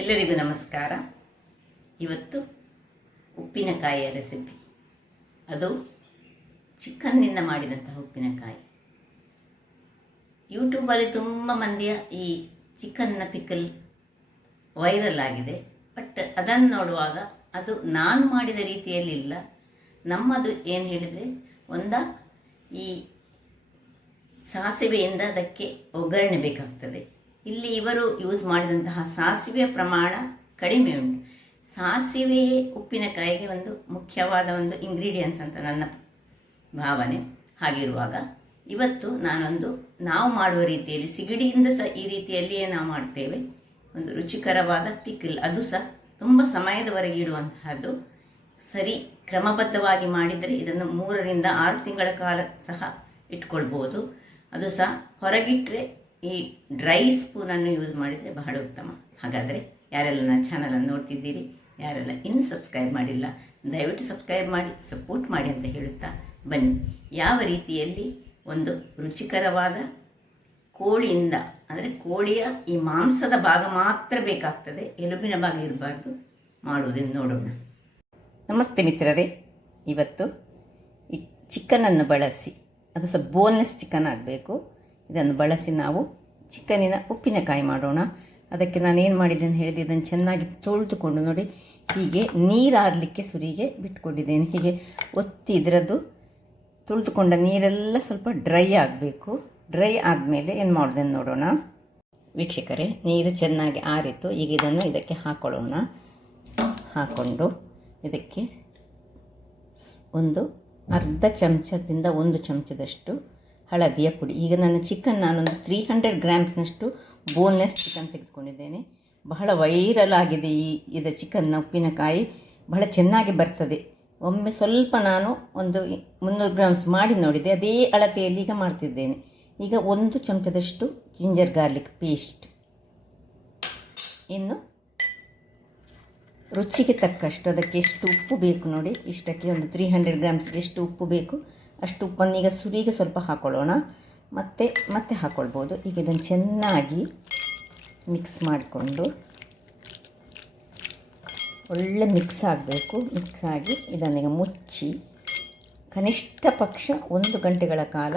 ಎಲ್ಲರಿಗೂ ನಮಸ್ಕಾರ. ಇವತ್ತು ಉಪ್ಪಿನಕಾಯಿಯ ರೆಸಿಪಿ, ಅದು ಚಿಕನ್ನಿಂದ ಮಾಡಿದಂತಹ ಉಪ್ಪಿನಕಾಯಿ. ಯೂಟ್ಯೂಬಲ್ಲಿ ತುಂಬ ಮಂದಿಯ ಈ ಚಿಕನ್ನ ಪಿಕಲ್ ವೈರಲ್ ಆಗಿದೆ. ಬಟ್ ಅದನ್ನು ನೋಡುವಾಗ ಅದು ನಾನು ಮಾಡಿದ ರೀತಿಯಲ್ಲಿಲ್ಲ. ನಮ್ಮದು ಏನು ಹೇಳಿದರೆ, ಈ ಸಾಸಿವೆಯಿಂದ ಅದಕ್ಕೆ ಒಗ್ಗರಣೆ ಬೇಕಾಗ್ತದೆ. ಇಲ್ಲಿ ಇವರು ಯೂಸ್ ಮಾಡಿದಂತಹ ಸಾಸಿವೆಯ ಪ್ರಮಾಣ ಕಡಿಮೆ ಉಂಟು. ಸಾಸಿವೆಯೇ ಉಪ್ಪಿನಕಾಯಿಗೆ ಒಂದು ಮುಖ್ಯವಾದ ಒಂದು ಇಂಗ್ರೀಡಿಯೆಂಟ್ಸ್ ಅಂತ ನನ್ನ ಭಾವನೆ. ಹಾಗಿರುವಾಗ ಇವತ್ತು ನಾವು ಮಾಡುವ ರೀತಿಯಲ್ಲಿ, ಸಿಗಡಿಯಿಂದ ಸಹ ಈ ರೀತಿಯಲ್ಲಿಯೇ ನಾವು ಮಾಡ್ತೇವೆ, ಒಂದು ರುಚಿಕರವಾದ ಪಿಕಲ್. ಅದು ಸಹ ತುಂಬ ಸಮಯದವರೆಗೆ ಇಡುವಂತಹದ್ದು. ಸರಿ ಕ್ರಮಬದ್ಧವಾಗಿ ಮಾಡಿದರೆ ಇದನ್ನು 3 ರಿಂದ 6 ತಿಂಗಳ ಕಾಲ ಸಹ ಇಟ್ಕೊಳ್ಬೋದು. ಅದು ಸಹ ಹೊರಗಿಟ್ಟರೆ ಈ ಡ್ರೈ ಸ್ಪೂನನ್ನು ಯೂಸ್ ಮಾಡಿದರೆ ಬಹಳ ಉತ್ತಮ. ಹಾಗಾದರೆ ಯಾರೆಲ್ಲ ನನ್ನ ಚಾನಲನ್ನು ನೋಡ್ತಿದ್ದೀರಿ, ಯಾರೆಲ್ಲ ಇನ್ನೂ ಸಬ್ಸ್ಕ್ರೈಬ್ ಮಾಡಿಲ್ಲ, ದಯವಿಟ್ಟು ಸಬ್ಸ್ಕ್ರೈಬ್ ಮಾಡಿ ಸಪೋರ್ಟ್ ಮಾಡಿ ಅಂತ ಹೇಳುತ್ತಾ ಬನ್ನಿ. ಯಾವ ರೀತಿಯಲ್ಲಿ ಒಂದು ರುಚಿಕರವಾದ ಕೋಳಿಯಿಂದ, ಅಂದರೆ ಕೋಳಿಯ ಈ ಮಾಂಸದ ಭಾಗ ಮಾತ್ರ ಬೇಕಾಗ್ತದೆ, ಎಲುಬಿನ ಭಾಗ ಇರಬಾರ್ದು, ಮಾಡುವುದನ್ನು ನೋಡೋಣ. ನಮಸ್ತೆ ಮಿತ್ರರೇ. ಇವತ್ತು ಈ ಚಿಕನನ್ನು ಬಳಸಿ, ಅದು ಸಹ ಬೋನ್ಲೆಸ್ ಚಿಕನ್ ಆಗಬೇಕು, ಇದನ್ನು ಬಳಸಿ ನಾವು ಚಿಕನಿನ ಉಪ್ಪಿನಕಾಯಿ ಮಾಡೋಣ. ಅದಕ್ಕೆ ನಾನು ಏನು ಮಾಡಿದ್ದೇನೆ ಹೇಳಿದೆ, ಇದನ್ನು ಚೆನ್ನಾಗಿ ತೊಳೆದುಕೊಂಡು ನೋಡಿ, ಹೀಗೆ ನೀರಾಡಲಿಕ್ಕೆ ಸುರಿಗೆ ಬಿಟ್ಕೊಂಡಿದ್ದೇನೆ. ಹೀಗೆ ಒತ್ತಿ ಇದರದ್ದು ತೊಳೆದುಕೊಂಡ ನೀರೆಲ್ಲ ಸ್ವಲ್ಪ ಡ್ರೈ ಆಗಬೇಕು. ಡ್ರೈ ಆದಮೇಲೆ ಏನು ಮಾಡೋದನ್ನು ನೋಡೋಣ. ವೀಕ್ಷಕರೇ, ನೀರು ಚೆನ್ನಾಗಿ ಆರಿತು. ಈಗ ಇದನ್ನು ಇದಕ್ಕೆ ಹಾಕೊಳ್ಳೋಣ. ಹಾಕ್ಕೊಂಡು ಇದಕ್ಕೆ ಒಂದು ಅರ್ಧ ಚಮಚದಿಂದ 1 ಚಮಚದಷ್ಟು ಹಳದಿಯ ಪುಡಿ. ಈಗ ನನ್ನ ಚಿಕನ್ ನಾನೊಂದು 300 ಗ್ರಾಮ್ಸ್ನಷ್ಟು ಬೋನ್ಲೆಸ್ ಚಿಕನ್ ತೆಗೆದುಕೊಂಡಿದ್ದೇನೆ. ಬಹಳ ವೈರಲ್ ಆಗಿದೆ ಇದು ಚಿಕನ್ನ ಉಪ್ಪಿನಕಾಯಿ, ಬಹಳ ಚೆನ್ನಾಗಿ ಬರ್ತದೆ. ಒಮ್ಮೆ ಸ್ವಲ್ಪ ನಾನು ಒಂದು 300 ಗ್ರಾಮ್ಸ್ ಮಾಡಿ ನೋಡಿದೆ, ಅದೇ ಅಳತೆಯಲ್ಲಿ ಈಗ ಮಾಡ್ತಿದ್ದೇನೆ. ಈಗ 1 ಚಮಚದಷ್ಟು ಜಿಂಜರ್ ಗಾರ್ಲಿಕ್ ಪೇಸ್ಟ್, ಇನ್ನು ರುಚಿಗೆ ತಕ್ಕಷ್ಟು ಅದಕ್ಕೆ ಎಷ್ಟು ಉಪ್ಪು ಬೇಕು ನೋಡಿ. ಇಷ್ಟಕ್ಕೆ ಒಂದು 300 ಗ್ರಾಮ್ಸ್ಗೆ ಎಷ್ಟು ಉಪ್ಪು ಬೇಕು ಅಷ್ಟು ಉಪ್ಪನ್ನು ಈಗ ಸುರಿಗೆ ಸ್ವಲ್ಪ ಹಾಕ್ಕೊಳ್ಳೋಣ. ಮತ್ತೆ ಹಾಕ್ಕೊಳ್ಬೋದು. ಈಗ ಇದನ್ನು ಚೆನ್ನಾಗಿ ಮಿಕ್ಸ್ ಮಾಡಿಕೊಂಡು ಒಳ್ಳೆ ಮಿಕ್ಸ್ ಆಗಬೇಕು. ಮಿಕ್ಸ್ ಆಗಿ ಇದನ್ನೀಗ ಮುಚ್ಚಿ ಕನಿಷ್ಠ ಪಕ್ಷ 1 ಗಂಟೆಗಳ ಕಾಲ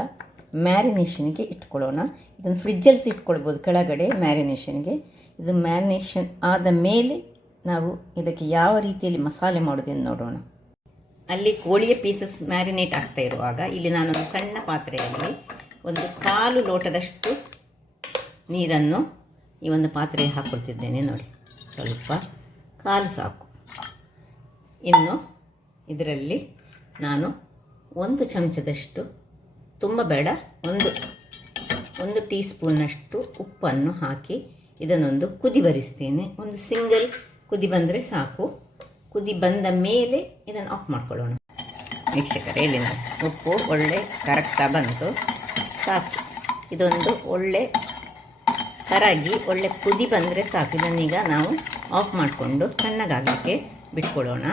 ಮ್ಯಾರಿನೇಷನ್ಗೆ ಇಟ್ಕೊಳ್ಳೋಣ. ಇದನ್ನು ಫ್ರಿಜ್ಜಲ್ಲಿ ಇಟ್ಕೊಳ್ಬೋದು ಕೆಳಗಡೆ ಮ್ಯಾರಿನೇಷನ್ಗೆ. ಇದು ಮ್ಯಾರಿನೇಷನ್ ಆದ ಮೇಲೆ ನಾವು ಇದಕ್ಕೆ ಯಾವ ರೀತಿಯಲ್ಲಿ ಮಸಾಲೆ ಮಾಡೋದನ್ನು ನೋಡೋಣ. ಅಲ್ಲಿ ಕೋಳಿಯ ಪೀಸಸ್ ಮ್ಯಾರಿನೇಟ್ ಆಗ್ತಾ ಇರುವಾಗ ಇಲ್ಲಿ ನಾನೊಂದು ಸಣ್ಣ ಪಾತ್ರೆಯಲ್ಲಿ 1/4 ಲೋಟದಷ್ಟು ನೀರನ್ನು ಈ ಒಂದು ಪಾತ್ರೆಗೆ ಹಾಕ್ಕೊಳ್ತಿದ್ದೇನೆ ನೋಡಿ. ಸ್ವಲ್ಪ ಕಾಲು ಸಾಕು. ಇನ್ನು ಇದರಲ್ಲಿ ನಾನು 1 ಚಮಚದಷ್ಟು, ತುಂಬ ಬೇಡ, ಒಂದು ಟೀ ಸ್ಪೂನ್ನಷ್ಟು ಉಪ್ಪನ್ನು ಹಾಕಿ ಇದನ್ನೊಂದು ಕುದಿ ಬರಿಸ್ತೇನೆ. ಒಂದು ಸಿಂಗಲ್ ಕುದಿ ಬಂದರೆ ಸಾಕು. ಕುದಿ ಬಂದ ಮೇಲೆ ಇದನ್ನು ಆಫ್ ಮಾಡ್ಕೊಳ್ಳೋಣ. ವೀಕ್ಷಕರೇ, ಇಲ್ಲಿ ಉಪ್ಪು ಒಳ್ಳೆ ಕರೆಕ್ಟಾಗಿ ಬಂತು, ಸಾಕು. ಇದೊಂದು ಒಳ್ಳೆ ಕರಗಿ ಒಳ್ಳೆ ಕುದಿ ಬಂದರೆ ಸಾಕು. ಇದನ್ನೀಗ ನಾವು ಆಫ್ ಮಾಡಿಕೊಂಡು ತಣ್ಣಗಾಗಲಿಕ್ಕೆ ಬಿಟ್ಕೊಳ್ಳೋಣ.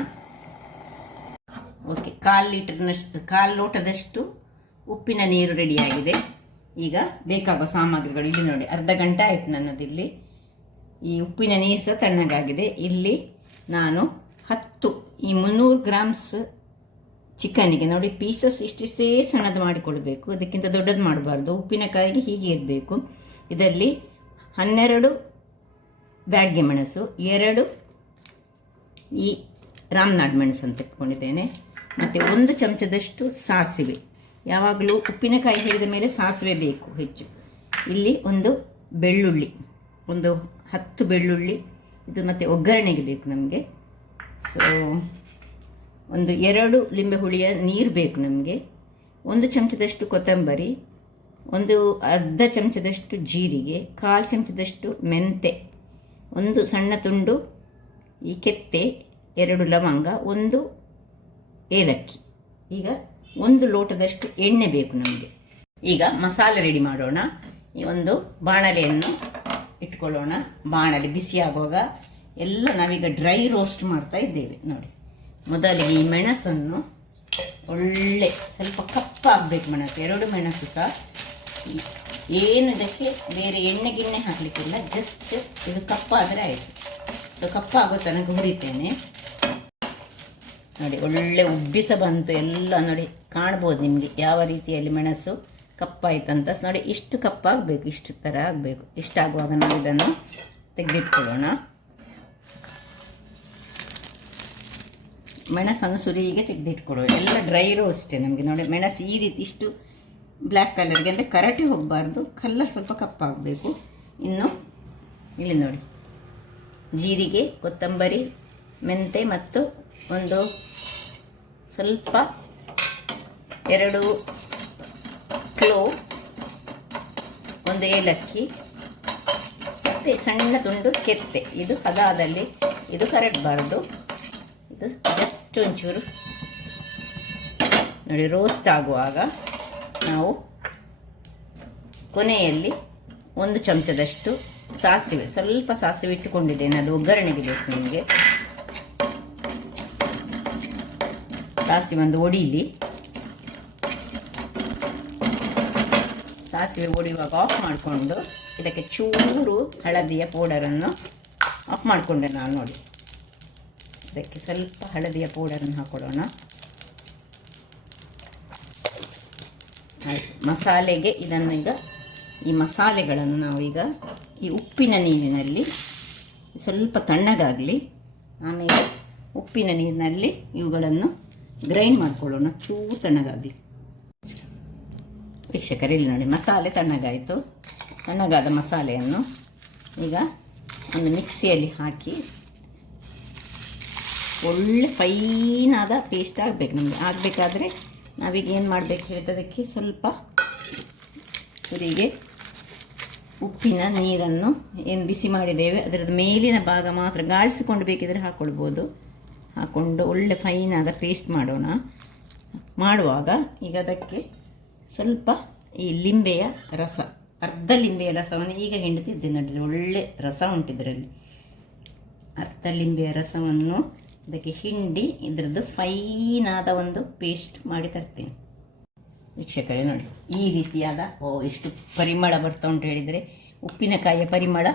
ಓಕೆ, 1/4 ಲೋಟದಷ್ಟು ಉಪ್ಪಿನ ನೀರು ರೆಡಿಯಾಗಿದೆ. ಈಗ ಬೇಕಾಗುವ ಸಾಮಗ್ರಿಗಳು ಇಲ್ಲಿ ನೋಡಿ. ಅರ್ಧ ಗಂಟೆ ಆಯಿತು ನನ್ನದಿಲ್ಲಿ. ಈ ಉಪ್ಪಿನ ನೀರು ಸಹ ತಣ್ಣಗಾಗಿದೆ. ಇಲ್ಲಿ ನಾನು 300 ಗ್ರಾಮ್ಸ್ ಚಿಕನ್ನಿಗೆ ನೋಡಿ, ಪೀಸಸ್ ಇಷ್ಟಿಷ್ಟೇ ಸಣ್ಣದು ಮಾಡಿಕೊಳ್ಬೇಕು, ಅದಕ್ಕಿಂತ ದೊಡ್ಡದು ಮಾಡಬಾರ್ದು. ಉಪ್ಪಿನಕಾಯಿಗೆ ಹೀಗೆ ಇರಬೇಕು. ಇದರಲ್ಲಿ 12 ಬ್ಯಾಡಗೆ ಮೆಣಸು, 2 ಈ ರಾಮನಾಡ್ ಮೆಣಸು ಅಂತ ಇಟ್ಕೊಂಡಿದ್ದೇನೆ, ಮತ್ತು 1 ಚಮಚದಷ್ಟು ಸಾಸಿವೆ. ಯಾವಾಗಲೂ ಉಪ್ಪಿನಕಾಯಿ ಹೇಳಿದ ಮೇಲೆ ಸಾಸಿವೆ ಬೇಕು ಹೆಚ್ಚು. ಇಲ್ಲಿ ಒಂದು ಬೆಳ್ಳುಳ್ಳಿ, ಒಂದು 10 ಬೆಳ್ಳುಳ್ಳಿ, ಇದು ಮತ್ತು ಒಗ್ಗರಣೆಗೆ ಬೇಕು ನಮಗೆ. ಸೊ ಒಂದು 2 ಲಿಂಬೆ ಹುಳಿಯ ನೀರು ಬೇಕು ನಮಗೆ. 1 ಚಮಚದಷ್ಟು ಕೊತ್ತಂಬರಿ, ಒಂದು ಅರ್ಧ ಚಮಚದಷ್ಟು ಜೀರಿಗೆ, 1/4 ಚಮಚದಷ್ಟು ಮೆಂತೆ, 1 ಸಣ್ಣ ತುಂಡು ಈ ಕೆತ್ತೆ, 2 ಲವಂಗ, 1 ಏಲಕ್ಕಿ. ಈಗ 1 ಲೋಟದಷ್ಟು ಎಣ್ಣೆ ಬೇಕು ನಮಗೆ. ಈಗ ಮಸಾಲೆ ರೆಡಿ ಮಾಡೋಣ. ಈ ಒಂದು ಬಾಣಲೆಯನ್ನು ಇಟ್ಕೊಳ್ಳೋಣ. ಬಾಣಲೆ ಬಿಸಿಯಾಗುವಾಗ ಎಲ್ಲ ನಾವೀಗ ಡ್ರೈ ರೋಸ್ಟ್ ಮಾಡ್ತಾ ಇದ್ದೇವೆ ನೋಡಿ. ಮೊದಲಿಗೆ ಈ ಮೆಣಸನ್ನು ಒಳ್ಳೆ ಸ್ವಲ್ಪ ಕಪ್ಪಾಗಬೇಕು ಮೆಣಸು, 2 ಮೆಣಸು ಸಹ. ಏನು ಇದಕ್ಕೆ ಬೇರೆ ಎಣ್ಣೆ ಗಿಣ್ಣೆ ಹಾಕಲಿಕ್ಕಿಲ್ಲ, ಜಸ್ಟ್ ಇದು ಕಪ್ಪಾದರೆ ಆಯಿತು. ಸೊ ಕಪ್ಪಾಗೋ ತನಕ ಹುರಿತೇನೆ. ನೋಡಿ ಒಳ್ಳೆ ಉಬ್ಬಿಸ ಬಂತು ಎಲ್ಲ. ನೋಡಿ ಕಾಣ್ಬೋದು ನಿಮಗೆ ಯಾವ ರೀತಿಯಲ್ಲಿ ಮೆಣಸು ಕಪ್ಪಾಯ್ತಂತ. ನೋಡಿ ಇಷ್ಟು ಕಪ್ಪಾಗಬೇಕು, ಇಷ್ಟು ಥರ ಆಗಬೇಕು. ಇಷ್ಟಾಗುವಾಗ ನಾವು ಇದನ್ನು ತೆಗೆದಿಟ್ಕೊಳ್ಳೋಣ. ಮೆಣಸನ್ನು ಸುರಿಗೆ ತೆಗೆದಿಟ್ಕೊಳ್ಳೋಣ. ಎಲ್ಲ ಡ್ರೈ ರೋಸ್ಟೇ ನಮಗೆ. ನೋಡಿ ಮೆಣಸು ಈ ರೀತಿ ಇಷ್ಟು ಬ್ಲ್ಯಾಕ್ ಕಲರ್ಗೆ, ಅಂದರೆ ಕರಟೆ ಹೋಗಬಾರ್ದು, ಕಲರ್ ಸ್ವಲ್ಪ ಕಪ್ಪಾಗಬೇಕು. ಇನ್ನು ಇಲ್ಲಿ ನೋಡಿ ಜೀರಿಗೆ, ಕೊತ್ತಂಬರಿ, ಮೆಂತೆ ಮತ್ತು ಒಂದು ಸ್ವಲ್ಪ 2 ಕ್ಲೋವ್, ಒಂದು ಏಲಕ್ಕಿ ಮತ್ತು ಸಣ್ಣ ತುಂಡು ಕೆತ್ತೆ. ಇದು ಹದಾದಲ್ಲಿ, ಇದು ಕರಟಬಾರ್ದು, ಇದು ಜಸ್ಟ್ ಒಂಚೂರು ನೋಡಿ ರೋಸ್ಟ್ ಆಗುವಾಗ ನಾವು ಕೊನೆಯಲ್ಲಿ 1 ಚಮಚದಷ್ಟು ಸಾಸಿವೆ, ಸ್ವಲ್ಪ ಸಾಸಿವೆ ಇಟ್ಟುಕೊಂಡಿದ್ದೇನೆ, ಅದು ಒಗ್ಗರಣೆಗೆ ಬೇಕು ನಿಮಗೆ. ಸಾಸಿವೆ ಒಂದು ಒಡೀಲಿ. ಸಾಸಿವೆ ಒಡೆಯುವಾಗ ಆಫ್ ಮಾಡಿಕೊಂಡು ಇದಕ್ಕೆ ಚೂರು ಹಳದಿಯ ಪೌಡರನ್ನು ಆಫ್ ಮಾಡಿಕೊಂಡೆ ನಾನು. ನೋಡಿ ಇದಕ್ಕೆ ಸ್ವಲ್ಪ ಹಳದಿಯ ಪೌಡರನ್ನು ಹಾಕೊಳ್ಳೋಣ. ಮಸಾಲೆಗೆ ಇದನ್ನು ಈಗ ಈ ಮಸಾಲೆಗಳನ್ನು ನಾವು ಈಗ ಈ ಉಪ್ಪಿನ ನೀರಿನಲ್ಲಿ ಸ್ವಲ್ಪ ತಣ್ಣಗಾಗಲಿ, ಆಮೇಲೆ ಉಪ್ಪಿನ ನೀರಿನಲ್ಲಿ ಇವುಗಳನ್ನು ಗ್ರೈಂಡ್ ಮಾಡ್ಕೊಳ್ಳೋಣ, ಚೂರು ತಣ್ಣಗಾಗಲಿ. ವೀಕ್ಷಕರೇ ಇಲ್ಲಿ ನೋಡಿ ಮಸಾಲೆ ತಣ್ಣಗಾಯಿತು. ತಣ್ಣಗಾದ ಮಸಾಲೆಯನ್ನು ಈಗ ಒಂದು ಮಿಕ್ಸಿಯಲ್ಲಿ ಹಾಕಿ ಒಳ್ಳೆ ಫೈನಾದ ಪೇಸ್ಟ್ ಆಗಬೇಕು ನಮಗೆ. ಆಗಬೇಕಾದ್ರೆ ನಾವೀಗ ಏನು ಮಾಡಬೇಕು ಹೇಳಿದ್ದದಕ್ಕೆ ಸ್ವಲ್ಪ ಸುರಿಗೆ ಉಪ್ಪಿನ ನೀರನ್ನು ಏನು ಬಿಸಿ ಮಾಡಿದ್ದೇವೆ ಅದರದ್ದು ಮೇಲಿನ ಭಾಗ ಮಾತ್ರ ಗಾಳಿಸಿಕೊಂಡು ಬೇಕಿದ್ರೆ ಹಾಕ್ಕೊಳ್ಬೋದು. ಹಾಕ್ಕೊಂಡು ಒಳ್ಳೆ ಫೈನಾದ ಪೇಸ್ಟ್ ಮಾಡೋಣ. ಮಾಡುವಾಗ ಈಗ ಅದಕ್ಕೆ ಸ್ವಲ್ಪ ಈ ಲಿಂಬೆಯ ರಸ, ಅರ್ಧ ಲಿಂಬೆಯ ರಸವನ್ನು ಈಗ ಹಿಂಡುತ್ತಿದ್ದೆ ನೋಡಿ, ಒಳ್ಳೆ ರಸ ಉಂಟಿದ್ರಲ್ಲಿ. ಅರ್ಧ ಲಿಂಬೆಯ ರಸವನ್ನು ಅದಕ್ಕೆ ಹಿಂಡಿ ಇದರದ್ದು ಫೈನಾದ ಒಂದು ಪೇಸ್ಟ್ ಮಾಡಿ ತರ್ತೇನೆ. ವೀಕ್ಷಕರೇ ನೋಡಿ ಈ ರೀತಿಯಾದ ಎಷ್ಟು ಪರಿಮಳ ಬರ್ತಾ ಉಂಟು ಹೇಳಿದರೆ, ಉಪ್ಪಿನಕಾಯಿಯ ಪರಿಮಳ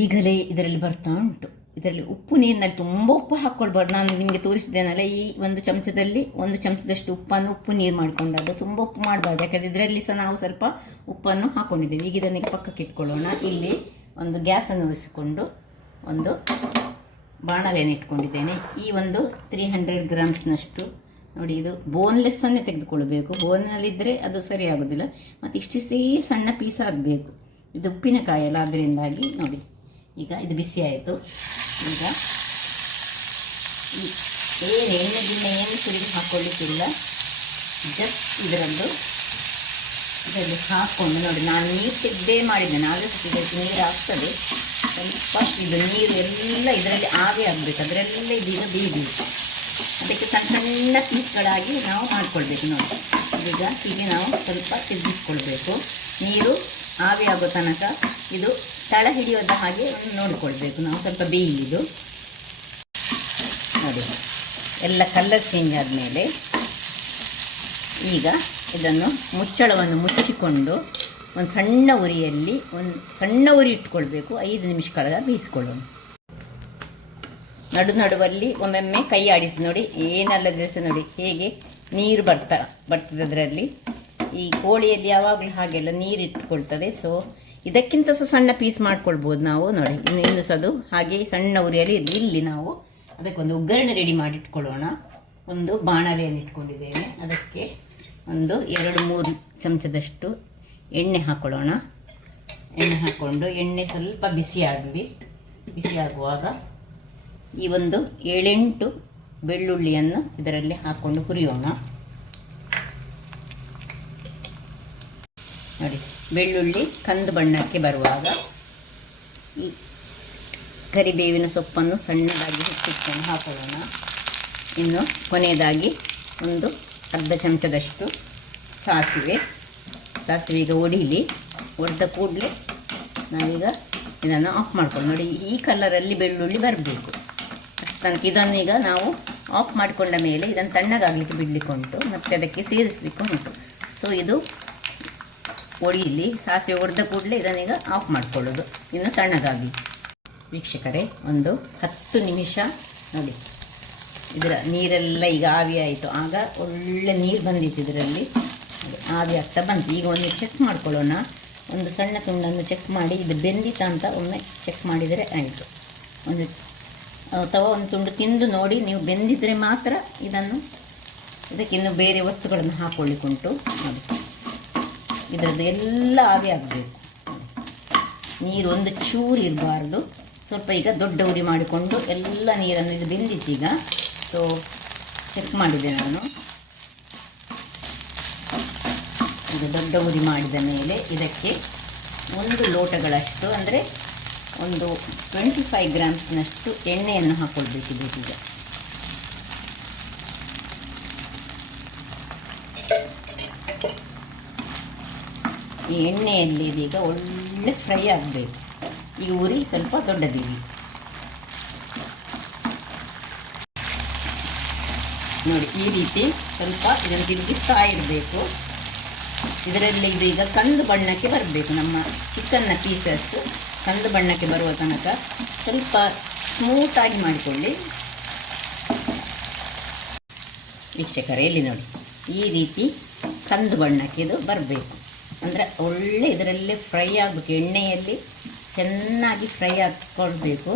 ಈಗಲೇ ಇದರಲ್ಲಿ ಬರ್ತಾ ಉಂಟು. ಇದರಲ್ಲಿ ಉಪ್ಪು ನೀರಿನಲ್ಲಿ ತುಂಬ ಉಪ್ಪು ಹಾಕ್ಕೊಳ್ಬಾರ್ದು. ನಾನು ನಿಮಗೆ ತೋರಿಸಿದ್ದೇನಲ್ಲ, ಈ 1 ಚಮಚದಲ್ಲಿ 1 ಚಮಚದಷ್ಟು ಉಪ್ಪು ನೀರು ಮಾಡಿಕೊಂಡದ್ದು. ತುಂಬ ಉಪ್ಪು ಮಾಡಬಾರ್ದು, ಯಾಕಂದರೆ ಇದರಲ್ಲಿ ಸಹ ನಾವು ಸ್ವಲ್ಪ ಉಪ್ಪನ್ನು ಹಾಕ್ಕೊಂಡಿದ್ದೇವೆ. ಈಗ ಇದನ್ನು ಪಕ್ಕಕ್ಕೆ ಇಟ್ಕೊಳ್ಳೋಣ. ಇಲ್ಲಿ ಒಂದು ಗ್ಯಾಸನ್ನು ಉರಿಸಿಕೊಂಡು ಒಂದು ಬಾಣಲೆಯನ್ನು ಇಟ್ಕೊಂಡಿದ್ದೇನೆ. ಈ ಒಂದು 300 ಗ್ರಾಮ್ಸ್ನಷ್ಟು ನೋಡಿ, ಇದು ಬೋನ್ಲೆಸ್ಸನ್ನೇ ತೆಗೆದುಕೊಳ್ಬೇಕು. ಬೋನ್ನಲ್ಲಿದ್ದರೆ ಅದು ಸರಿಯಾಗೋದಿಲ್ಲ. ಮತ್ತು ಇಷ್ಟಿಷ್ಟೇ ಸಣ್ಣ ಪೀಸ್ ಆಗಬೇಕು. ಇದು ಉಪ್ಪಿನಕಾಯಿ ಅಲ್ಲ, ಅದರಿಂದಾಗಿ ನೋಡಿ ಈಗ ಇದು ಬಿಸಿ ಆಯಿತು. ಈಗ ಏನು ಎಣ್ಣೆಗಿನ್ನ ಏನು ಸುರಿದು ಹಾಕ್ಕೊಳ್ಳಿಕ್ಕಿಲ್ಲ, ಜಸ್ಟ್ ಇದರಲ್ಲಿ ಹಾಕ್ಕೊಂಡು ನೋಡಿ, ನಾನು ನೀರು ತೆಗೆದೇ ಮಾಡಿದ್ದೇನೆ. ಆದರೆ ಇದಕ್ಕೆ ನೀರು ಆಗ್ತದೆ ಸ್ವಲ್ಪ. ಇದು ನೀರು ಎಲ್ಲ ಇದರಲ್ಲಿ ಆವಿ ಆಗಬೇಕು, ಅದರಲ್ಲ ಇದೀಗ ಬೇಯಬೇಕು. ಅದಕ್ಕೆ ಸಣ್ಣ ಸಣ್ಣ ಪೀಸ್ಗಳಾಗಿ ನಾವು ಮಾಡಿಕೊಳ್ಬೇಕು ನೋಡಿ. ಈಗ ಹೀಗೆ ನಾವು ಸ್ವಲ್ಪ ತಿರುಗಿಸ್ಕೊಳ್ಬೇಕು. ನೀರು ಆವಿ ಆಗೋ ತನಕ ಇದು ತಳ ಹಿಡಿಯೋದ ಹಾಗೆ ನೋಡಿಕೊಳ್ಬೇಕು ನಾವು. ಸ್ವಲ್ಪ ಬೇಯಿದು ನೋಡಿ, ಎಲ್ಲ ಕಲರ್ ಚೇಂಜ್ ಆದಮೇಲೆ ಈಗ ಇದನ್ನು ಮುಚ್ಚಳವನ್ನು ಮುಚ್ಚಿಕೊಂಡು ಒಂದು ಸಣ್ಣ ಉರಿಯಲ್ಲಿ ಸಣ್ಣ ಉರಿ ಇಟ್ಕೊಳ್ಬೇಕು. 5 ನಿಮಿಷ ಕಾಲ ಬೇಯಿಸ್ಕೊಳ್ಳೋಣ. ನಡುವಲ್ಲಿ ಒಮ್ಮೊಮ್ಮೆ ಕೈ ಆಡಿಸಿ ನೋಡಿ, ಏನಲ್ಲದೆ ಸಹ ನೋಡಿ ಹೇಗೆ ನೀರು ಬರ್ತದೆ ಅದರಲ್ಲಿ. ಈ ಕೋಳಿಯಲ್ಲಿ ಯಾವಾಗಲೂ ಹಾಗೆಲ್ಲ ನೀರು ಇಟ್ಕೊಳ್ತದೆ. ಸೊ ಇದಕ್ಕಿಂತ ಸಹ ಸಣ್ಣ ಪೀಸ್ ಮಾಡ್ಕೊಳ್ಬೋದು ನಾವು ನೋಡಿ. ಇನ್ನು ಸಹ ಅದು ಹಾಗೆ ಸಣ್ಣ ಉರಿಯಲ್ಲಿ ಇಲ್ಲಿ ನಾವು ಅದಕ್ಕೊಂದು ಒಗ್ಗರಣೆ ರೆಡಿ ಮಾಡಿ ಇಟ್ಕೊಳ್ಳೋಣ. ಒಂದು ಬಾಣಲೆಯನ್ನು ಇಟ್ಕೊಂಡಿದ್ದೇನೆ, ಅದಕ್ಕೆ ಒಂದು 2-3 ಚಮಚದಷ್ಟು ಎಣ್ಣೆ ಹಾಕ್ಕೊಳ್ಳೋಣ. ಎಣ್ಣೆ ಹಾಕ್ಕೊಂಡು ಎಣ್ಣೆ ಸ್ವಲ್ಪ ಬಿಸಿಯಾಗುವಾಗ ಈ ಒಂದು 7-8 ಬೆಳ್ಳುಳ್ಳಿಯನ್ನು ಇದರಲ್ಲಿ ಹಾಕ್ಕೊಂಡು ಹುರಿಯೋಣ. ನೋಡಿ ಬೆಳ್ಳುಳ್ಳಿ ಕಂದು ಬಣ್ಣಕ್ಕೆ ಬರುವಾಗ ಈ ಕರಿಬೇವಿನ ಸೊಪ್ಪನ್ನು ಸಣ್ಣದಾಗಿ ಹೆಚ್ಚಿಟ್ಕೊಂಡು ಹಾಕೊಳ್ಳೋಣ. ಇನ್ನು ಕೊನೆಯದಾಗಿ ಒಂದು ಅರ್ಧ ಚಮಚದಷ್ಟು ಸಾಸಿವೆ ಈಗ ಒಡೀಲಿ. ಒಡೆದ ಕೂಡಲೇ ನಾವೀಗ ಇದನ್ನು ಆಫ್ ಮಾಡ್ಕೊಂಡು ನೋಡಿ, ಈ ಕಲರಲ್ಲಿ ಬೆಳ್ಳುಳ್ಳಿ ಬರಬೇಕು ತನಕ. ಇದನ್ನು ಈಗ ನಾವು ಆಫ್ ಮಾಡಿಕೊಂಡ ಮೇಲೆ ಇದನ್ನು ತಣ್ಣಗಾಗಲಿಕ್ಕೆ ಬಿಡಲಿಕ್ಕೆ ಉಂಟು, ಮತ್ತು ಅದಕ್ಕೆ ಸೇರಿಸಲಿಕ್ಕೆ ಉಂಟು. ಸೊ ಇದು ಒಡೀಲಿ. ಸಾಸಿವೆ ಒಡೆದ ಕೂಡಲೇ ಇದನ್ನೀಗ ಆಫ್ ಮಾಡ್ಕೊಳ್ಳೋದು, ಇನ್ನು ತಣ್ಣಗಾಗಿ. ವೀಕ್ಷಕರೇ, ಒಂದು 10 ನಿಮಿಷ ನೋಡಿ, ಇದರ ನೀರೆಲ್ಲ ಈಗ ಆವಿ ಆಯಿತು. ಆಗ ಒಳ್ಳೆ ನೀರು ಬಂದಿತ್ತು ಇದರಲ್ಲಿ, ಆವಿ ಆಗ್ತಾ ಬಂತು. ಈಗ ಒಂದು ಚೆಕ್ ಮಾಡ್ಕೊಳ್ಳೋಣ, ಒಂದು ಸಣ್ಣ ತುಂಡನ್ನು ಚೆಕ್ ಮಾಡಿ ಇದು ಬೆಂದಿತ ಅಂತ ಒಮ್ಮೆ ಚೆಕ್ ಮಾಡಿದರೆ ಆಯಿತು. ಅಥವಾ ಒಂದು ತುಂಡು ತಿಂದು ನೋಡಿ, ನೀವು ಬೆಂದಿದ್ರೆ ಮಾತ್ರ ಇದಕ್ಕಿನ್ನು ಬೇರೆ ವಸ್ತುಗಳನ್ನು ಹಾಕ್ಕೊಳ್ಳಿಕ್ಕುಂಟು. ನೋಡಿ, ಇದರದ್ದು ಎಲ್ಲ ಆವಿ ಆಗಬೇಕು, ನೀರು ಒಂದು ಚೂರು ಇರಬಾರ್ದು. ಸ್ವಲ್ಪ ಈಗ ದೊಡ್ಡ ಉರಿ ಮಾಡಿಕೊಂಡು ಎಲ್ಲ ನೀರನ್ನು, ಇದು ಬೆಂದಿದ್ದೀಗ, ಸೊ ಚೆಕ್ ಮಾಡಿದೆ ನಾನು. ಈಗ ದೊಡ್ಡ ಉರಿ ಮಾಡಿದ ಮೇಲೆ ಇದಕ್ಕೆ 1 ಲೋಟಗಳಷ್ಟು, ಅಂದರೆ ಒಂದು 25 ಗ್ರಾಮ್ಸ್ನಷ್ಟು ಎಣ್ಣೆಯನ್ನು ಹಾಕ್ಕೊಳ್ಬೇಕಿದೆ. ಈಗ ಈ ಎಣ್ಣೆಯಲ್ಲಿ ಇದೀಗ ಒಳ್ಳೆ ಫ್ರೈ ಆಗಬೇಕು. ಈ ಉರಿ ಸ್ವಲ್ಪ ದೊಡ್ಡದಿರಲಿ. ನೋಡಿ, ಈ ರೀತಿ ಸ್ವಲ್ಪ ಇದನ್ನು ತಿರುಗಿಸ್ತಾ ಇರಬೇಕು. ಇದರಲ್ಲಿ ಇದು ಈಗ ಕಂದು ಬಣ್ಣಕ್ಕೆ ಬರಬೇಕು. ನಮ್ಮ ಚಿಕನ್ನ ಪೀಸಸ್ ಕಂದು ಬಣ್ಣಕ್ಕೆ ಬರುವ ತನಕ ಸ್ವಲ್ಪ ಸ್ಮೂತಾಗಿ ಮಾಡಿಕೊಳ್ಳಿ. ವೀಕ್ಷಕರೇ, ಇಲ್ಲಿ ನೋಡಿ, ಈ ರೀತಿ ಕಂದು ಬಣ್ಣಕ್ಕೆ ಇದು ಬರಬೇಕು. ಅಂದರೆ ಒಳ್ಳೆ ಇದರಲ್ಲೇ ಫ್ರೈ ಆಗಬೇಕು, ಎಣ್ಣೆಯಲ್ಲಿ ಚೆನ್ನಾಗಿ ಫ್ರೈ ಹಾಕ್ಕೊಳ್ಬೇಕು.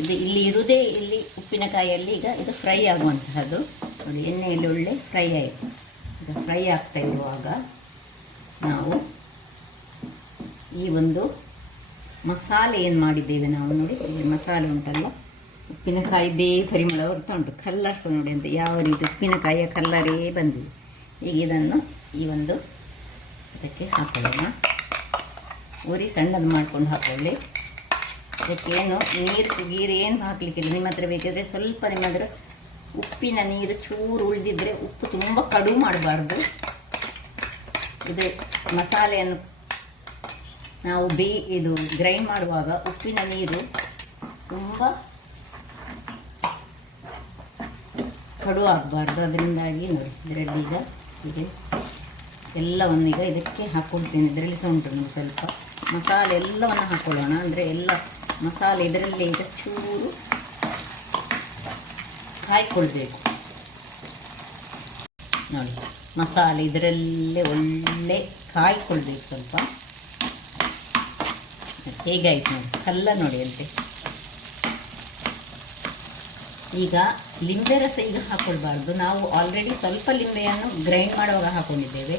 ಇದು ಇಲ್ಲಿ ಇರುವುದೇ ಇಲ್ಲಿ ಉಪ್ಪಿನಕಾಯಿಯಲ್ಲಿ ಈಗ ಇದು ಫ್ರೈ ಆಗುವಂತಹದ್ದು. ನೋಡಿ, ಎಣ್ಣೆಯಲ್ಲಿ ಒಳ್ಳೆ ಫ್ರೈ ಆಯಿತು. ಈಗ ಫ್ರೈ ಆಗ್ತಾ ಇರುವಾಗ ನಾವು ಈ ಒಂದು ಮಸಾಲೆ ಏನು ಮಾಡಿದ್ದೇವೆ ನಾವು, ನೋಡಿ ಈ ಮಸಾಲೆ ಉಂಟಲ್ಲ, ಉಪ್ಪಿನಕಾಯಿದೇ ಪರಿಮಳ ಹೊರ್ತಾ ಉಂಟು. ಕಲ್ಲರ್ ಸಹ ನೋಡಿ ಅಂತ ಯಾವ ರೀತಿ ಉಪ್ಪಿನಕಾಯಿಯ ಕಲ್ಲರೇ ಬಂದಿದೆ. ಈಗ ಇದನ್ನು ಈ ಒಂದು ಇದಕ್ಕೆ ಹಾಕೊಳ್ಳೋಣ. ಉರಿ ಸಣ್ಣದು ಮಾಡ್ಕೊಂಡು ಹಾಕೊಳ್ಳಿ. ಇದಕ್ಕೇನು ನೀರು ಏನು ಹಾಕಲಿಕ್ಕಿಲ್ಲ. ನಿಮ್ಮ ಹತ್ರ ಬೇಕಿದ್ರೆ ಸ್ವಲ್ಪ, ನಿಮ್ಮ ಹತ್ರ ಉಪ್ಪಿನ ನೀರು ಚೂರು ಉಳಿದಿದ್ದರೆ, ಉಪ್ಪು ತುಂಬ ಕಡು ಮಾಡಬಾರ್ದು. ಇದು ಮಸಾಲೆಯನ್ನು ನಾವು ಇದು ಗ್ರೈಂಡ್ ಮಾಡುವಾಗ ಉಪ್ಪಿನ ನೀರು ತುಂಬ ಕಡು ಆಗಬಾರ್ದು. ಅದರಿಂದಾಗಿ ನೋಡಿ, ಇದರಲ್ಲಿ ಈಗ ಹೀಗೆ ಎಲ್ಲವನ್ನು ಈಗ ಇದಕ್ಕೆ ಹಾಕ್ಕೊಳ್ತೇನೆ. ಇದರಲ್ಲಿ ಸಹ ಉಂಟು ನೋಡಿ, ಸ್ವಲ್ಪ ಮಸಾಲೆ ಎಲ್ಲವನ್ನು ಹಾಕ್ಕೊಳ್ಳೋಣ. ಅಂದರೆ ಎಲ್ಲ ಮಸಾಲೆ ಇದರಲ್ಲೇ ಈಗ ಚೂರು ಕಾಯ್ಕೊಳ್ಬೇಕು. ನೋಡಿ, ಮಸಾಲೆ ಇದರಲ್ಲೇ ಒಳ್ಳೆ ಕಾಯ್ಕೊಳ್ಬೇಕು. ಸ್ವಲ್ಪ ಹೇಗಾಯ್ತು ನೋಡಿ, ಕಲ್ಲ ನೋಡಿ ಅಂತೆ. ಈಗ ಲಿಂಬೆ ರಸ ಈಗ ಹಾಕ್ಕೊಳ್ಬಾರ್ದು. ನಾವು ಆಲ್ರೆಡಿ ಸ್ವಲ್ಪ ಲಿಂಬೆಯನ್ನು ಗ್ರೈಂಡ್ ಮಾಡುವಾಗ ಹಾಕ್ಕೊಂಡಿದ್ದೇವೆ.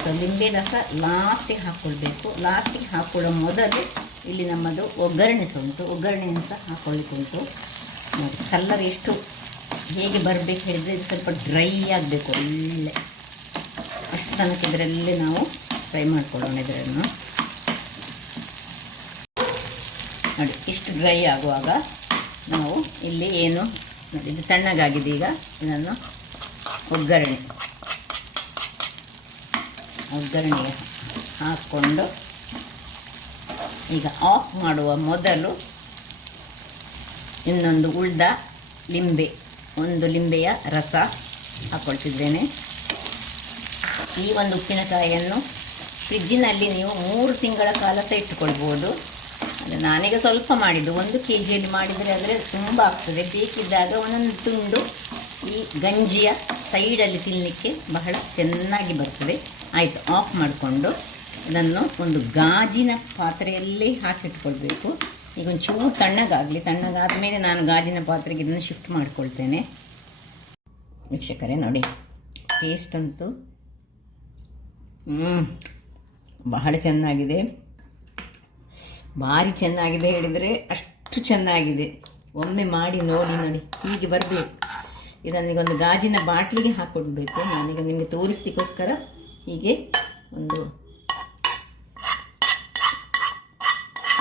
ಸೊ ಲಿಂಬೆ ರಸ ಲಾಸ್ಟಿಗೆ ಹಾಕ್ಕೊಳ್ಬೇಕು. ಲಾಸ್ಟಿಗೆ ಹಾಕ್ಕೊಳ್ಳೋ ಮೊದಲು ಇಲ್ಲಿ ನಮ್ಮದು ಒಗ್ಗರಣೆ ಸಹ ಉಂಟು, ಒಗ್ಗರಣೆಯನ್ನು ಸಹ ಹಾಕ್ಕೊಳ್ಳಿಕ್ಕುಂಟು. ನೋಡಿ, ಕಲ್ಲರ್ ಎಷ್ಟು ಹೇಗೆ ಬರಬೇಕು ಹೇಳಿದರೆ, ಇದು ಸ್ವಲ್ಪ ಡ್ರೈ ಆಗಬೇಕು ಒಳ್ಳೆ. ಅಷ್ಟು ತನಕ ಇದರಲ್ಲೇ ನಾವು ಫ್ರೈ ಮಾಡ್ಕೊಳ್ಳೋಣ. ಇದನ್ನು ನೋಡಿ, ಇಷ್ಟು ಡ್ರೈ ಆಗುವಾಗ ನಾವು ಇಲ್ಲಿ ಏನು ನೋಡಿ, ಇದು ತಣ್ಣಗಾಗಿದೆ. ಈಗ ಇದನ್ನು ಒಗ್ಗರಣೆಗೆ ಹಾಕ್ಕೊಂಡು ಈಗ ಆಫ್ ಮಾಡುವ ಮೊದಲು ಇನ್ನೊಂದು ಉಳ್ದ ಒಂದು ಲಿಂಬೆಯ ರಸ ಹಾಕ್ಕೊಳ್ತಿದ್ದೇನೆ. ಈ ಒಂದು ಉಪ್ಪಿನಕಾಯಿಯನ್ನು ಫ್ರಿಜ್ಜಿನಲ್ಲಿ ನೀವು 3 ತಿಂಗಳ ಕಾಲ ಸಹ ಇಟ್ಟುಕೊಳ್ಬೋದು. ನಾನೀಗ ಸ್ವಲ್ಪ ಮಾಡಿದ್ದು, 1 kg ಮಾಡಿದರೆ ಆದರೆ ತುಂಬ ಆಗ್ತದೆ. ಬೇಕಿದ್ದಾಗ ಒಂದೊಂದು ತುಂಡು ಈ ಗಂಜಿಯ ಸೈಡಲ್ಲಿ ತಿನ್ನಲಿಕ್ಕೆ ಬಹಳ ಚೆನ್ನಾಗಿ ಬರ್ತದೆ. ಆಯಿತು, ಆಫ್ ಮಾಡಿಕೊಂಡು ಇದನ್ನು ಒಂದು ಗಾಜಿನ ಪಾತ್ರೆಯಲ್ಲೇ ಹಾಕಿಟ್ಕೊಳ್ಬೇಕು. ಈಗ ಒಂಚೂರು ತಣ್ಣಗಾಗಲಿ. ತಣ್ಣಗಾದ ಮೇಲೆ ನಾನು ಗಾಜಿನ ಪಾತ್ರೆಗೆ ಇದನ್ನು ಶಿಫ್ಟ್ ಮಾಡ್ಕೊಳ್ತೇನೆ. ವೀಕ್ಷಕರೇ ನೋಡಿ, ಟೇಸ್ಟ್ ಅಂತೂ ಬಹಳ ಚೆನ್ನಾಗಿದೆ. ಭಾರಿ ಚೆನ್ನಾಗಿದೆ ಹೇಳಿದರೆ ಅಷ್ಟು ಚೆನ್ನಾಗಿದೆ. ಒಮ್ಮೆ ಮಾಡಿ ನೋಡಿ. ಹೀಗೆ ಬರಬೇಕು. ಇದನ್ನೀಗೊಂದು ಗಾಜಿನ ಬಾಟ್ಲಿಗೆ ಹಾಕ್ಕೊಡ್ಬೇಕು. ನಾನೀಗ ನಿಮಗೆ ತೋರಿಸ್ಲಿಕ್ಕೋಸ್ಕರ ಹೀಗೆ ಒಂದು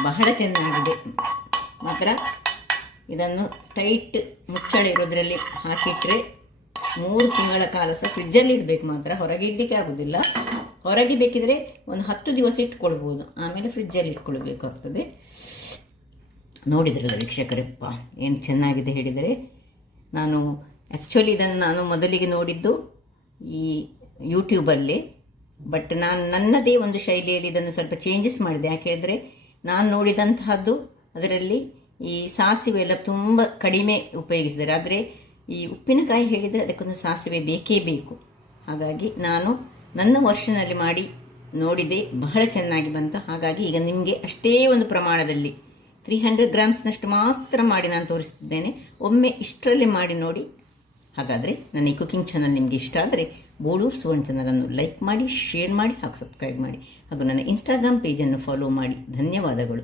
ಬಹಳ ಚೆನ್ನಾಗಿದೆ ಮಾತ್ರ. ಇದನ್ನು ಟೈಟ್ ಮುಚ್ಚಳ ಇರೋದ್ರಲ್ಲಿ ಹಾಕಿಟ್ರೆ 3 ತಿಂಗಳ ಕಾಲ ಸಹ ಫ್ರಿಜ್ಜಲ್ಲಿ ಇಡಬೇಕು ಮಾತ್ರ, ಹೊರಗೆ ಇಡಲಿಕ್ಕೆ ಆಗೋದಿಲ್ಲ. ಹೊರಗೆ ಬೇಕಿದ್ರೆ ಒಂದು 10 ದಿವಸ ಇಟ್ಕೊಳ್ಬೋದು, ಆಮೇಲೆ ಫ್ರಿಜ್ಜಲ್ಲಿ ಇಟ್ಕೊಳ್ಬೇಕಾಗ್ತದೆ. ನೋಡಿದ್ರಲ್ಲ ವೀಕ್ಷಕರಪ್ಪ, ಏನು ಚೆನ್ನಾಗಿದೆ ಹೇಳಿದರೆ. ಇದನ್ನು ನಾನು ಮೊದಲಿಗೆ ನೋಡಿದ್ದು ಈ ಯೂಟ್ಯೂಬಲ್ಲಿ. ಬಟ್ ನಾನು ನನ್ನದೇ ಒಂದು ಶೈಲಿಯಲ್ಲಿ ಇದನ್ನು ಸ್ವಲ್ಪ ಚೇಂಜಸ್ ಮಾಡಿದೆ. ಯಾಕೆ ಹೇಳಿದರೆ, ನಾನು ನೋಡಿದಂತಹದ್ದು ಅದರಲ್ಲಿ ಈ ಸಾಸಿವೆ ಎಲ್ಲ ತುಂಬ ಕಡಿಮೆ ಉಪಯೋಗಿಸಿದ್ದಾರೆ. ಆದರೆ ಈ ಉಪ್ಪಿನಕಾಯಿ ಹೇಳಿದರೆ ಅದಕ್ಕೊಂದು ಸಾಸಿವೆ ಬೇಕೇ ಬೇಕು. ಹಾಗಾಗಿ ನಾನು ನನ್ನ ವರ್ಷನಲ್ಲಿ ಮಾಡಿ ನೋಡಿದೆ, ಬಹಳ ಚೆನ್ನಾಗಿ ಬಂತು. ಹಾಗಾಗಿ ಈಗ ನಿಮಗೆ ಅಷ್ಟೇ ಒಂದು ಪ್ರಮಾಣದಲ್ಲಿ 300 ಗ್ರಾಮ್ಸ್ನಷ್ಟು ಮಾತ್ರ ಮಾಡಿ ನಾನು ತೋರಿಸ್ತಿದ್ದೇನೆ. ಒಮ್ಮೆ ಇಷ್ಟರಲ್ಲೇ ಮಾಡಿ ನೋಡಿ. ಹಾಗಾದರೆ ನನ್ನ ಈ ಕುಕಿಂಗ್ ಚಾನಲ್ ನಿಮಗೆ ಇಷ್ಟ ಆದರೆ ಬೋಳೂರು ಸುವರ್ಣ ಚಾನಲನ್ನು ಲೈಕ್ ಮಾಡಿ, ಶೇರ್ ಮಾಡಿ ಹಾಗೂ ಸಬ್ಸ್ಕ್ರೈಬ್ ಮಾಡಿ ಹಾಗೂ ನನ್ನ ಇನ್ಸ್ಟಾಗ್ರಾಮ್ ಪೇಜನ್ನು ಫಾಲೋ ಮಾಡಿ. ಧನ್ಯವಾದಗಳು.